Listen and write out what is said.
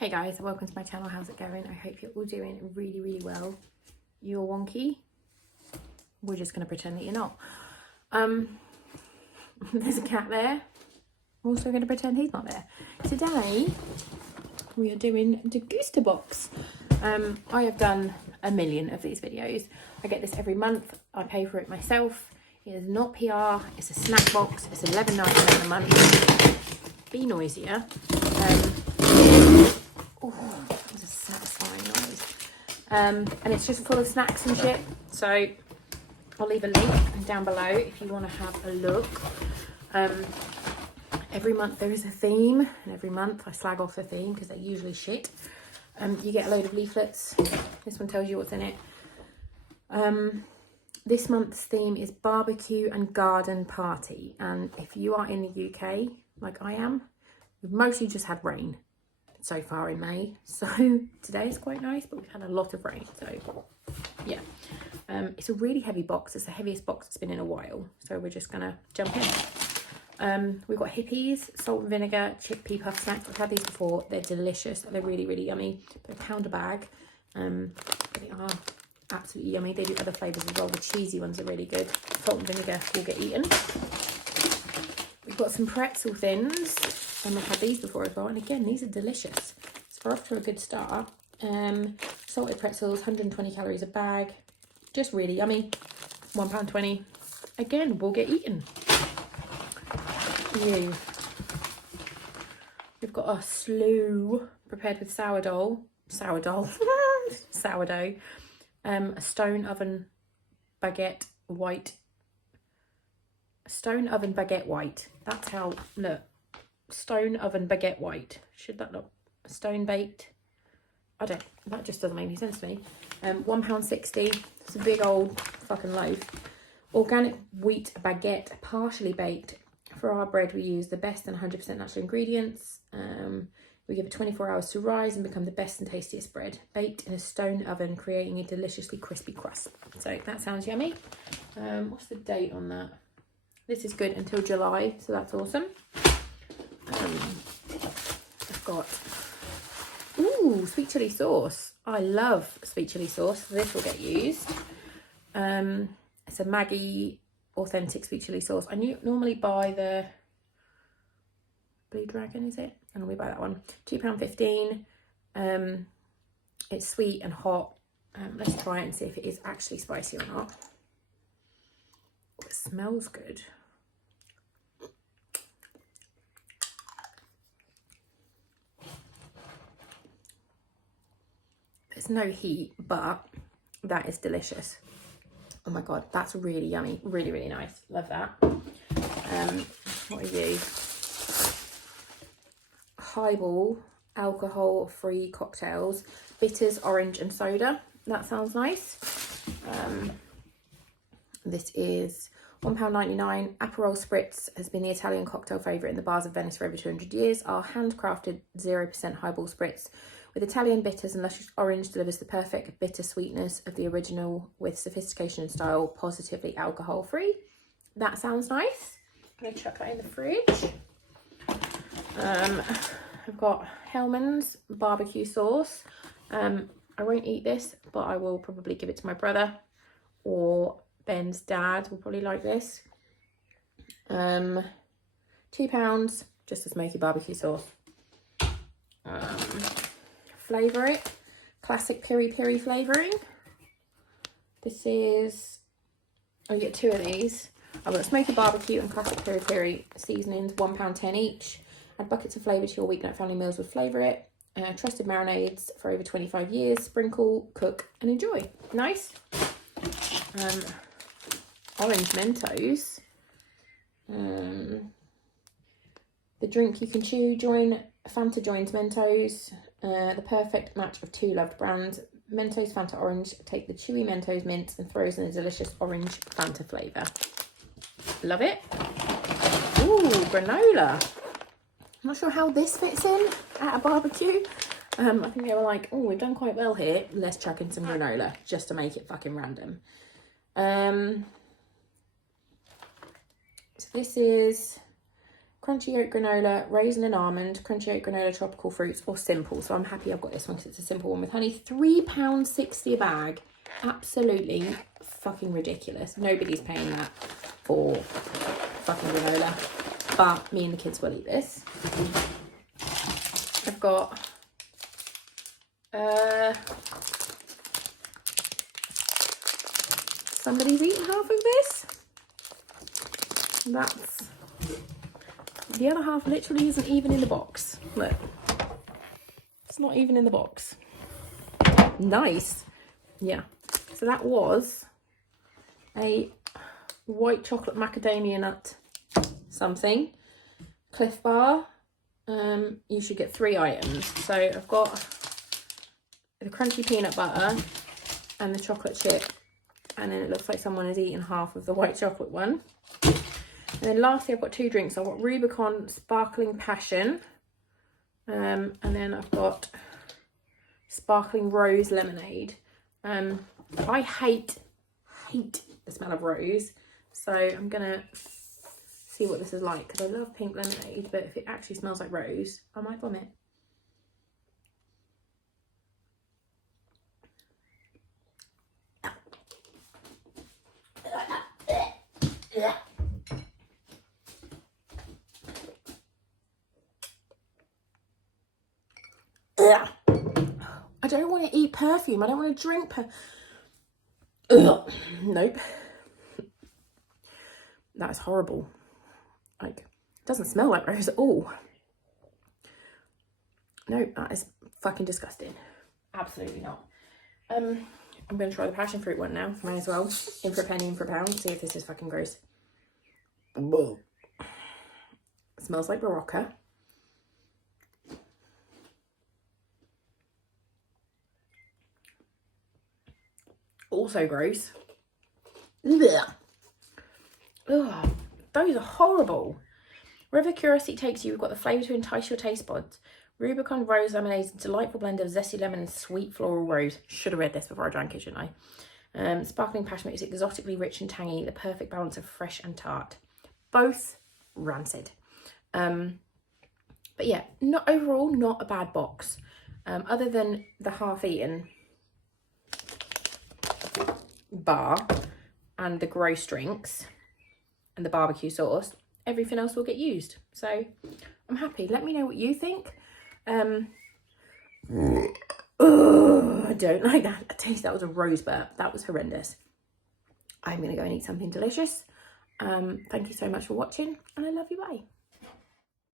Hey guys, welcome to my channel. How's it going? I hope you're all doing really well. You're wonky? We're just going to pretend that you're not. There's a cat there. We're also going to pretend he's not there. Today, we are doing Degustabox. I have done a million of these videos. I get this every month. I pay for it myself. It is not PR. It's a snack box. It's $11.99 a month. Be noisier. Oh, that was a satisfying noise. And it's just full of snacks and shit. So I'll leave a link down below if you want to have a look. Every month there is a theme, and every month I slag off the theme because they're usually shit. You get a load of leaflets. This one tells you what's in it. This month's theme is barbecue and garden party. And if you are in the UK, like I am, we've mostly just had rain so far in May. So today is quite nice, but we've had a lot of rain. So yeah, it's a really heavy box. It's the heaviest box it's been in a while. So we're just gonna jump in. We've got Hippies, salt and vinegar, chickpea puff snacks. I've had these before. They're delicious. They're really yummy. They're £1 a bag. They are absolutely yummy. They do other flavours as well. The cheesy ones are really good. Salt and vinegar will get eaten. We've got some pretzel thins. And I've had these before as well. And again, these are delicious. So we're off to a good start. Salted pretzels, 120 calories a bag. Just really yummy. £1.20. Again, will get eaten. We've got a slew prepared with sourdough, a stone oven baguette white, that's how, look, stone oven baguette white, should that not, stone baked, I don't, that just doesn't make any sense to me. £1.60, it's a big old fucking loaf. Organic wheat baguette, partially baked. For our bread, we use the best and 100% natural ingredients. We give it 24 hours to rise and become the best and tastiest bread. Baked in a stone oven, creating a deliciously crispy crust. So that sounds yummy. What's the date on that? This is good until July, so that's awesome. I've got, sweet chilli sauce. I love sweet chilli sauce. This will get used. It's a Maggie authentic sweet chilli sauce. I normally buy the Blue Dragon, is it? I normally buy that one. £2.15. It's sweet and hot. Let's try it and see if it is actually spicy or not. Oh, it smells good. There's no heat, but that is delicious. Oh my god, that's really yummy. Really nice. Love that. What are you? Highball alcohol-free cocktails, bitters, orange and soda. That sounds nice. This is £1.99. Aperol Spritz has been the Italian cocktail favourite in the bars of Venice for over 200 years. Our handcrafted 0% highball spritz with Italian bitters and luscious orange delivers the perfect bitter sweetness of the original with sophistication and style, positively alcohol-free. That sounds nice. I'm going to chuck that in the fridge. I've got Hellman's barbecue sauce. I won't eat this, but I will probably give it to my brother, or Ben's dad will probably like this. £2, just a smoky barbecue sauce. Flavour it, classic piri flavouring. This is, you get 2 of these. I've got smoky barbecue and classic piri seasonings, £1.10 each. Add buckets of flavour to your weeknight family meals with Flavour It. Trusted marinades for over 25 years. Sprinkle, cook and enjoy. Nice. Orange Mentos. The drink you can chew. Fanta joins Mentos. The perfect match of 2 loved brands. Mentos Fanta Orange. Take the chewy Mentos mints and throws in a delicious orange Fanta flavour. Love it. Ooh, granola. I'm not sure how this fits in at a barbecue. I think they were like, oh, we've done quite well here. Let's chuck in some granola just to make it fucking random. So this is crunchy oat granola, raisin and almond, crunchy oat granola, tropical fruits, or simple. So I'm happy I've got this one because it's a simple one with honey. £3.60 a bag. Absolutely fucking ridiculous. Nobody's paying that for fucking granola, but me and the kids will eat this. I've got somebody's eaten half of this. That's the other half. Literally isn't even in the box. Look, it's not even in the box. Nice. Yeah, so that was a white chocolate macadamia nut something Cliff Bar. You should get 3 items. So I've got the crunchy peanut butter and the chocolate chip, and then it looks like someone has eaten half of the white chocolate one. And then lastly, I've got 2 drinks. I've got Rubicon Sparkling Passion, and then I've got Sparkling Rose Lemonade. I hate the smell of rose, so I'm gonna see what this is like, because I love pink lemonade, but if it actually smells like rose, I might vomit. I don't want to eat perfume. I don't want to drink Nope. That is horrible. Like, it doesn't smell like rose at all. No, that is fucking disgusting. Absolutely not. I'm going to try the passion fruit one now. May as well. In for a penny, in for a pound. See if this is fucking gross. It smells like Barocca. Also gross. Ugh. Ugh, those are horrible. Wherever curiosity takes you, we've got the flavour to entice your taste buds. Rubicon Rose Lemonade is a delightful blend of zesty lemon and sweet floral rose. Should have read this before I drank it, shouldn't I? Sparkling Passion is exotically rich and tangy, the perfect balance of fresh and tart. Both rancid. But yeah, overall not a bad box. Other than the half-eaten bar and the gross drinks and the barbecue sauce, everything else will get used. So I'm happy. Let me know what you think. I don't like that. I taste that was a rose burp. That was horrendous. I'm gonna go and eat something delicious. Thank you so much for watching, and I love you. Bye.